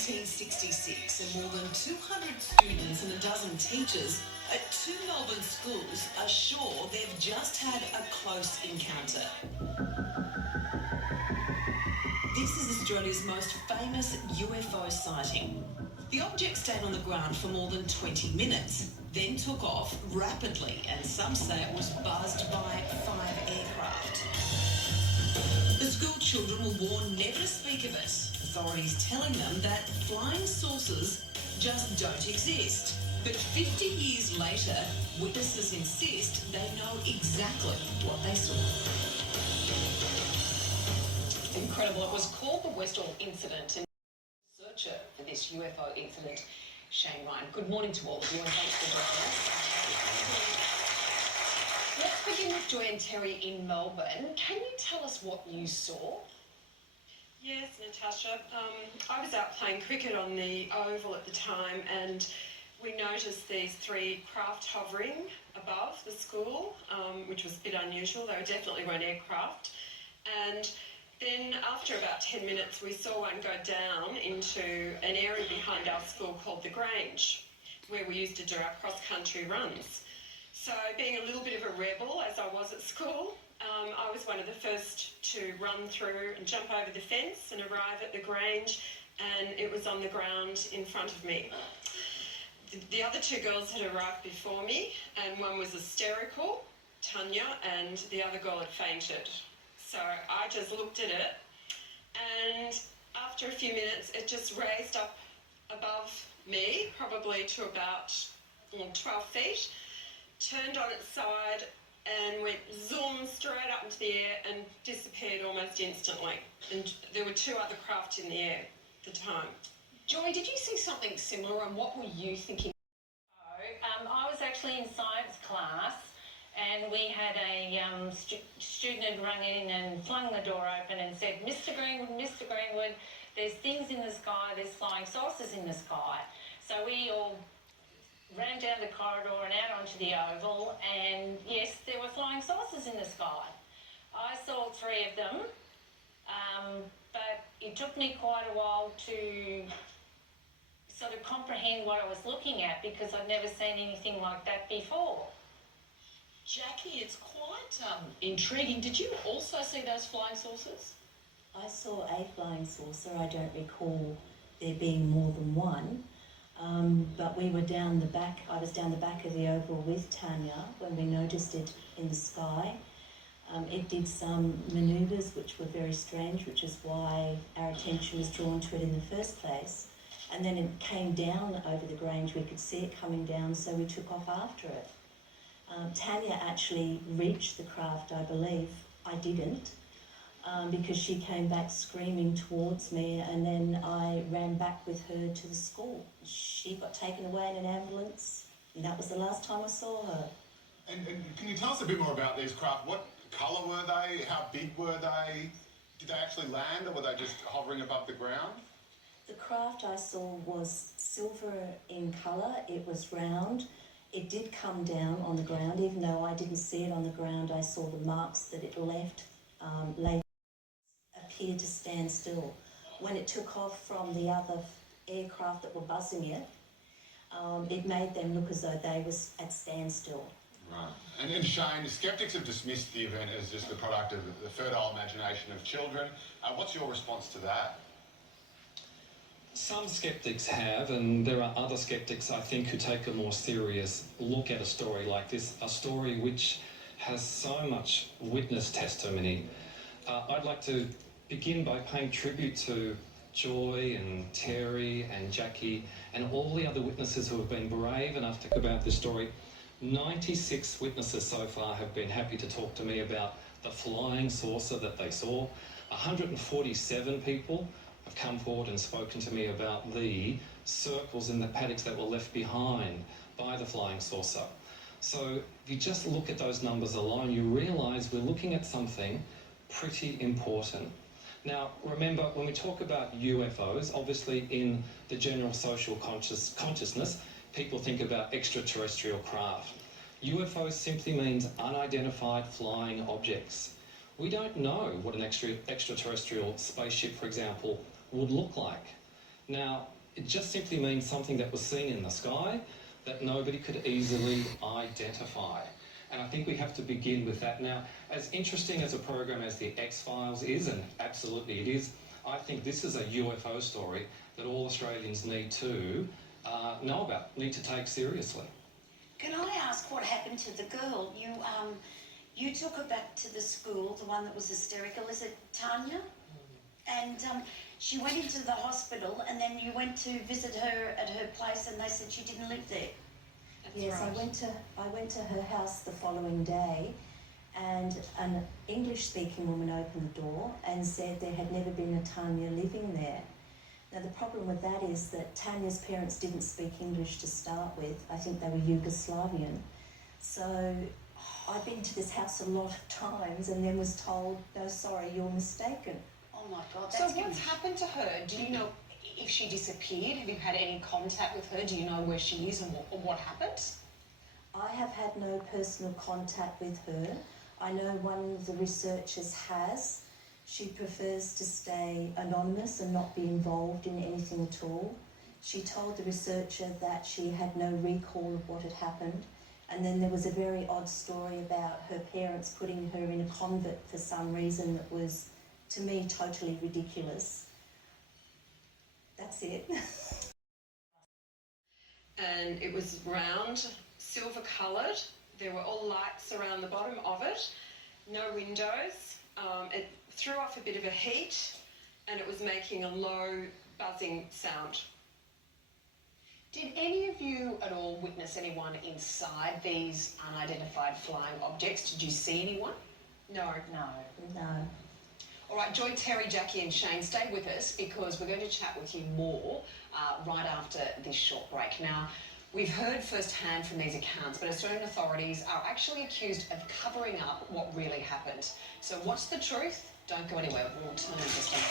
1966, and more than 200 students and a dozen teachers at two Melbourne schools are sure they've just had a close encounter. This is Australia's most famous UFO sighting. The object stayed on the ground for more than 20 minutes, then took off rapidly, and some say it was buzzed by 5 aircraft. The school children were warned never to speak of it, authorities telling them that flying saucers just don't exist. But 50 years later, witnesses insist they know exactly what they saw. Incredible. It was called the Westall incident, and the researcher for this UFO incident, Shane Ryan. Good morning to all of you, and thanks for joining us. Let's begin with Joy and Terry in Melbourne. Can you tell us what you saw? Yes, Natasha. I was out playing cricket on the oval at the time, and we noticed these three craft hovering above the school, which was a bit unusual. They definitely weren't aircraft. And then after about 10 minutes, we saw one go down into an area behind our school called the Grange, where we used to do our cross-country runs. So being a little bit of a rebel, as I was at school, I was one of the first to run through and jump over the fence and arrive at the Grange, and it was on the ground in front of me. The other two girls had arrived before me, and one was hysterical, Tanya, and the other girl had fainted. So I just looked at it, and after a few minutes, it just raised up above me, probably to about 12 feet, turned on its side, and went zoom straight up into the air and disappeared almost instantly. And there were two other craft in the air at the time. Joy, did you see something similar, and what were you thinking? I was actually in science class, and we had a student had rung in and flung the door open and said, Mr. Greenwood, there's things in the sky, there's flying saucers in the sky. So we all ran down the corridor and out onto the oval, and yes, there were flying saucers in the sky. I saw 3 of them, but it took me quite a while to sort of comprehend what I was looking at, because I'd never seen anything like that before. Jackie, it's quite intriguing. Did you also see those flying saucers? I saw a flying saucer. I don't recall there being more than one. But we were down the back, I was down the back of the oval with Tanya when we noticed it in the sky. It did some manoeuvres which were very strange, which is why our attention was drawn to it in the first place. And then it came down over the Grange, we could see it coming down, so we took off after it. Tanya actually reached the craft, I believe. I didn't, because she came back screaming towards me, and then I ran back with her to the school. She got taken away in an ambulance, and that was the last time I saw her. And can you tell us a bit more about these craft? What colour were they? How big were they? Did they actually land, or were they just hovering above the ground? The craft I saw was silver in colour. It was round. It did come down on the ground. Even though I didn't see it on the ground, I saw the marks that it left appear to stand still. When it took off from the other aircraft that were buzzing it, it made them look as though they were at standstill. Right. And Shane, skeptics have dismissed the event as just the product of the fertile imagination of children. What's your response to that? Some skeptics have, and there are other skeptics, I think, who take a more serious look at a story like this, a story which has so much witness testimony. I'd like to begin by paying tribute to Joy and Terry and Jackie and all the other witnesses who have been brave enough to talk about this story. 96 witnesses so far have been happy to talk to me about the flying saucer that they saw. 147 people have come forward and spoken to me about the circles in the paddocks that were left behind by the flying saucer. So if you just look at those numbers alone, you realise we're looking at something pretty important. Now, remember, when we talk about UFOs, obviously in the general social consciousness, people think about extraterrestrial craft. UFO simply means unidentified flying objects. We don't know what an extraterrestrial spaceship, for example, would look like. Now, it just simply means something that was seen in the sky that nobody could easily identify. And I think we have to begin with that. Now, as interesting as a program as The X-Files is, and absolutely it is, I think this is a UFO story that all Australians need to know about, need to take seriously. Can I ask what happened to the girl? You took her back to the school, the one that was hysterical. Is it Tanya? And she went into the hospital, and then you went to visit her at her place, and they said she didn't live there. Yes, right. I went to her house the following day, and an English-speaking woman opened the door and said there had never been a Tanya living there. Now, the problem with that is that Tanya's parents didn't speak English to start with. I think they were Yugoslavian. So I've been to this house a lot of times and then was told, no, sorry, you're mistaken. Oh my God. So what's happened to her? Do you know if she disappeared? Have you had any contact with her? Do you know where she is and what happened? I have had no personal contact with her. I know one of the researchers has. She prefers to stay anonymous and not be involved in anything at all. She told the researcher that she had no recall of what had happened. And then there was a very odd story about her parents putting her in a convent for some reason that was, to me, totally ridiculous. That's it. And it was round, silver coloured. There were all lights around the bottom of it, no windows. It threw off a bit of a heat, and it was making a low buzzing sound. Did any of you at all witness anyone inside these unidentified flying objects? Did you see anyone? No. No. All right, Joy, Terry, Jackie and Shane, stay with us because we're going to chat with you more right after this short break. Now, we've heard firsthand from these accounts, but Australian authorities are actually accused of covering up what really happened. So what's the truth? Don't go anywhere. We'll return in just a minute.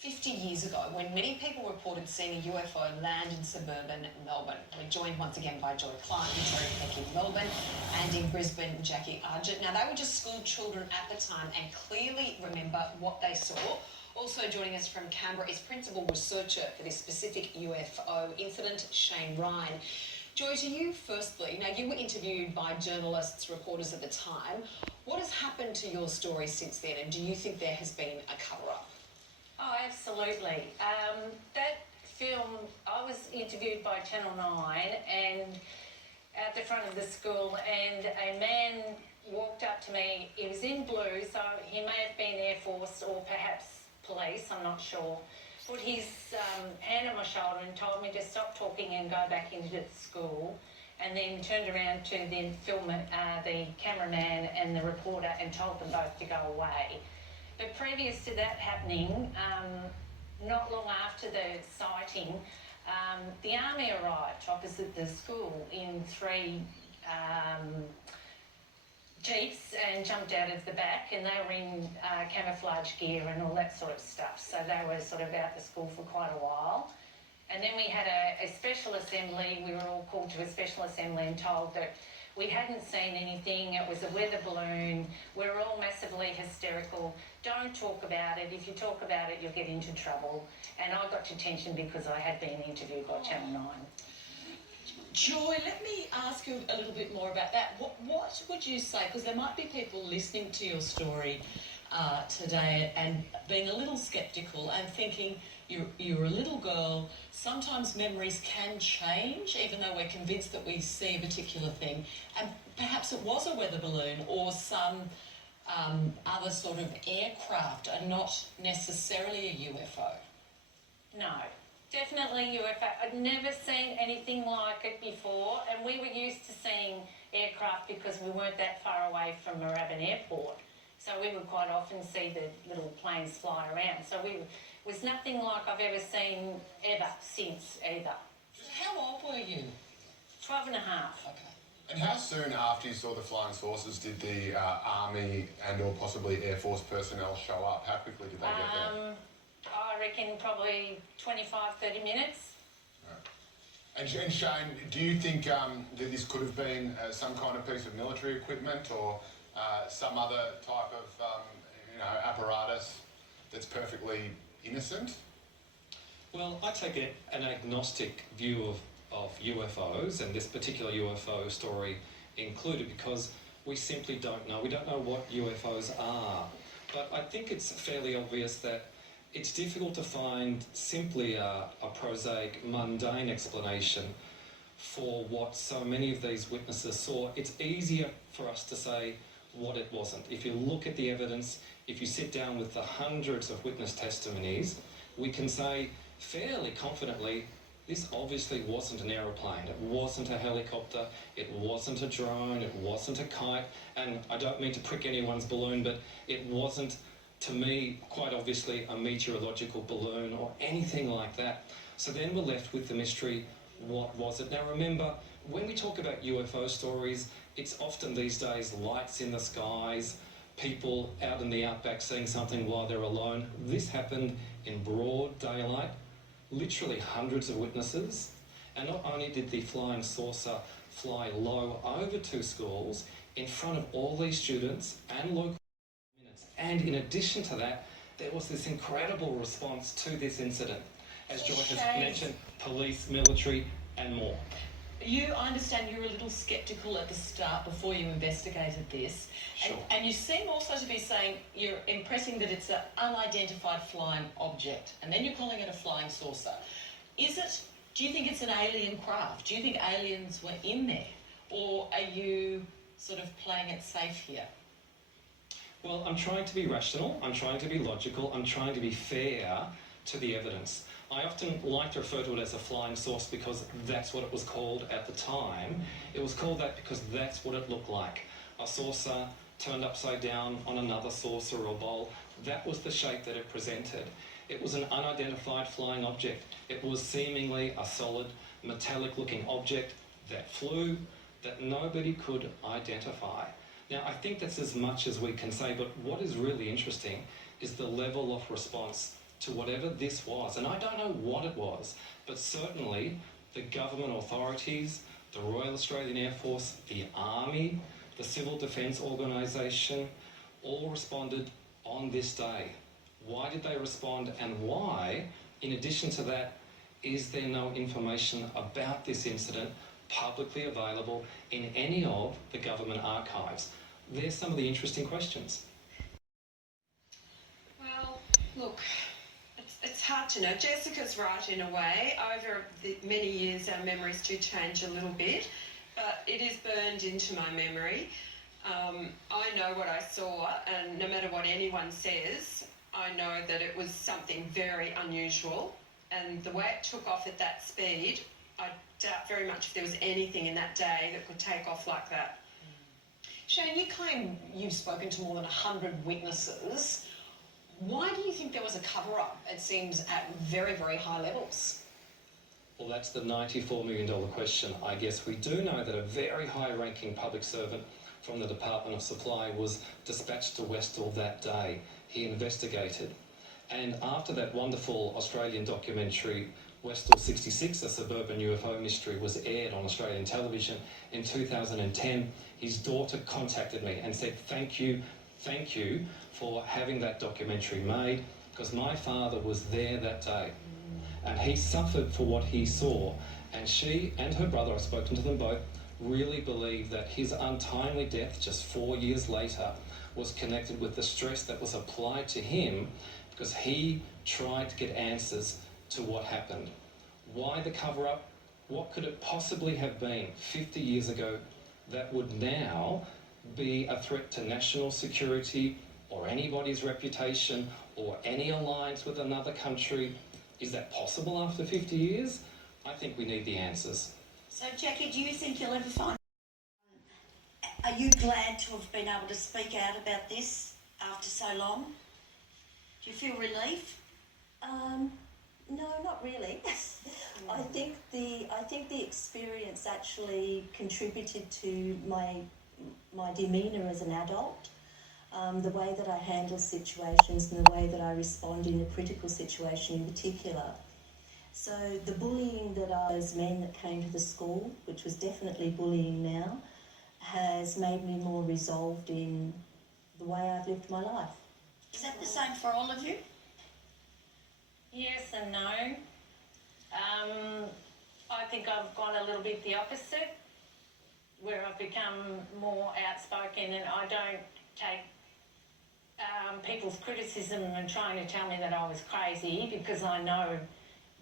50 years ago, when many people reported seeing a UFO land in suburban Melbourne. We're joined once again by Joy Clark and Terry Peck in Melbourne, and in Brisbane, Jackie Argent. Now, they were just school children at the time and clearly remember what they saw. Also joining us from Canberra is principal researcher for this specific UFO incident, Shane Ryan. Joy, to you firstly, now you were interviewed by journalists, reporters at the time. What has happened to your story since then, and do you think there has been a cover-up? Oh, absolutely. That film, I was interviewed by Channel 9 and at the front of the school, and a man walked up to me. He was in blue, so he may have been Air Force or perhaps police, I'm not sure. Put his hand on my shoulder and told me to stop talking and go back into the school, and then turned around to the the cameraman and the reporter and told them both to go away. But previous to that happening, not long after the sighting, the army arrived opposite the school in 3 jeeps and jumped out of the back, and they were in camouflage gear and all that sort of stuff. So they were sort of out the school for quite a while. And then we had a special assembly. We were all called to a special assembly and told that we hadn't seen anything. It was a weather balloon. We were all massively hysterical. Don't talk about it. If you talk about it, you'll get into trouble. And I got detention because I had been interviewed by Channel 9. Joy, let me ask you a little bit more about that. What would you say, because there might be people listening to your story today and being a little sceptical and thinking you're a little girl, sometimes memories can change even though we're convinced that we see a particular thing, and perhaps it was a weather balloon or some other sort of aircraft and not necessarily a UFO. No. Definitely UFO. I'd never seen anything like it before, and we were used to seeing aircraft because we weren't that far away from Moorabbin Airport. So we would quite often see the little planes fly around. So it was nothing like I've ever seen ever since either. How old were you? 12 and a half. Okay. And how soon after you saw the flying saucers did the Army and or possibly Air Force personnel show up? How quickly did they get there? I reckon probably 25, 30 minutes. Right. And Shane, do you think that this could have been some kind of piece of military equipment or some other type of apparatus that's perfectly innocent? Well, I take an agnostic view of UFOs, and this particular UFO story included, because we simply don't know. We don't know what UFOs are. But I think it's fairly obvious that it's difficult to find simply a prosaic, mundane explanation for what so many of these witnesses saw. It's easier for us to say what it wasn't. If you look at the evidence, if you sit down with the hundreds of witness testimonies, we can say fairly confidently, this obviously wasn't an aeroplane, it wasn't a helicopter, it wasn't a drone, it wasn't a kite, and I don't mean to prick anyone's balloon, but it wasn't, to me, quite obviously a meteorological balloon or anything like that. So then we're left with the mystery, what was it? Now remember, when we talk about UFO stories, it's often these days lights in the skies, people out in the outback seeing something while they're alone. This happened in broad daylight, literally hundreds of witnesses, and not only did the flying saucer fly low over 2 schools in front of all these students and local minutes, and in addition to that, there was this incredible response to this incident. As Joy has mentioned, police, military, and more. I understand you were a little sceptical at the start before you investigated this. Sure. And you seem also to be saying, you're impressing that it's an unidentified flying object, and then you're calling it a flying saucer. Do you think it's an alien craft? Do you think aliens were in there? Or are you sort of playing it safe here? Well, I'm trying to be rational, I'm trying to be logical, I'm trying to be fair to the evidence. I often like to refer to it as a flying saucer because that's what it was called at the time. It was called that because that's what it looked like. A saucer turned upside down on another saucer or bowl. That was the shape that it presented. It was an unidentified flying object. It was seemingly a solid, metallic-looking object that flew, that nobody could identify. Now, I think that's as much as we can say, but what is really interesting is the level of response to whatever this was. And I don't know what it was, but certainly the government authorities, the Royal Australian Air Force, the Army, the Civil Defence Organisation, all responded on this day. Why did they respond, and why, in addition to that, is there no information about this incident publicly available in any of the government archives? There's some of the interesting questions. Well, look, it's hard to know. Jessica's right in a way. Over the many years, our memories do change a little bit, but it is burned into my memory. I know what I saw, and no matter what anyone says, I know that it was something very unusual, and the way it took off at that speed, I doubt very much if there was anything in that day that could take off like that. Shane, you claim you've spoken to more than 100 witnesses. Why do you think there was a cover-up? It seems at very, very high levels. Well, that's the $94 million question. I guess we do know that a very high-ranking public servant from the Department of Supply was dispatched to Westall that day. He investigated. And after that wonderful Australian documentary, Westall 66, a suburban UFO mystery, was aired on Australian television in 2010, his daughter contacted me and said, thank you for having that documentary made, because my father was there that day and he suffered for what he saw, and she and her brother, I've spoken to them both, really believe that his untimely death just 4 years later was connected with the stress that was applied to him because he tried to get answers to what happened. Why the cover-up? What could it possibly have been 50 years ago that would now be a threat to national security or anybody's reputation or any alliance with another country? Is that possible after 50 years? I think we need the answers. So, Jackie, do you think you'll ever find... Are you glad to have been able to speak out about this after so long? Do you feel relief? No, not really. I think the experience actually contributed to my demeanour as an adult, the way that I handle situations and the way that I respond in a critical situation in particular. So the bullying that those men that came to the school, which was definitely bullying now, has made me more resolved in the way I've lived my life. Is that the same for all of you? Yes and no. I think I've gone a little bit the opposite, where I've become more outspoken, and I don't take people's criticism and trying to tell me that I was crazy, because I know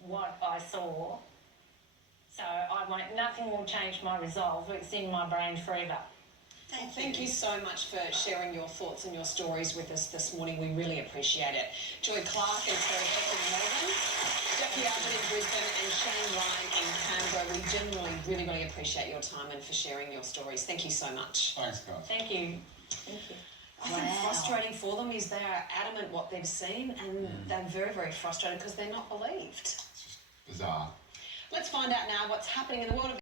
what I saw. So nothing will change my resolve. It's in my brain forever. Thank you so much for sharing your thoughts and your stories with us this morning. We really appreciate it. Joy Clark and Terry Peck in Melbourne, Jackie Arden in Brisbane, and Shane Ryan in Canberra. We genuinely really appreciate your time and for sharing your stories. Thank you so much. Thanks, guys. Thank you. Thank you. I think frustrating for them is they are adamant what they've seen, and they're very frustrated because they're not believed. It's just bizarre. Let's find out now what's happening in the world of